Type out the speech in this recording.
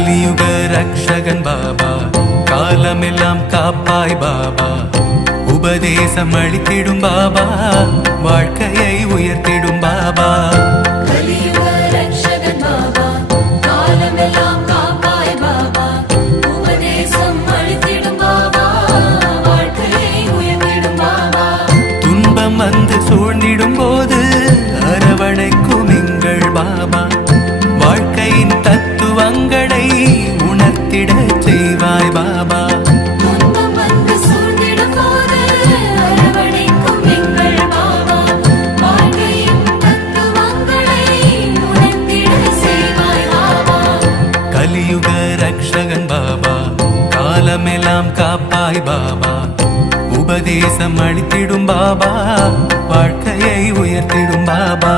கலியுக ரக்ஷகன் பாபா, காலமெல்லாம் காப்பாய் பாபா, உபதேசம் அளித்திடும் பாபா, வாழ்க்கையை உயர்த்திடும் பாபா. கலியுக ரக்ஷகன் பாபா, காலமெல்லாம் காப்பாய் பாபா, உபதேசம் அளித்திடும் பாபா, வாழ்க்கையை உயர்த்திடும் பாபா. துன்பம் வந்து சூழ்ந்திடும் போது அரவணைக்கும் எங்கள் பாபா, வாழ்க்கையின் தத்துவங்களை உணர்த்திட செய்வாய் பாபா. துன்பம் வந்து சூழ்ந்திடும் போது அரவணைக்கும் எங்கள் பாபா, வாழ்க்கையின் தத்துவங்களை உணர்த்திட செய்வாய் பாபா. கலியுக ரக்ஷகன் பாபா, காலமெல்லாம் காப்பாய் பாபா, உபதேசம் அளித்திடும் பாபா, வாழ்க்கையை உயர்த்திடும் பாபா.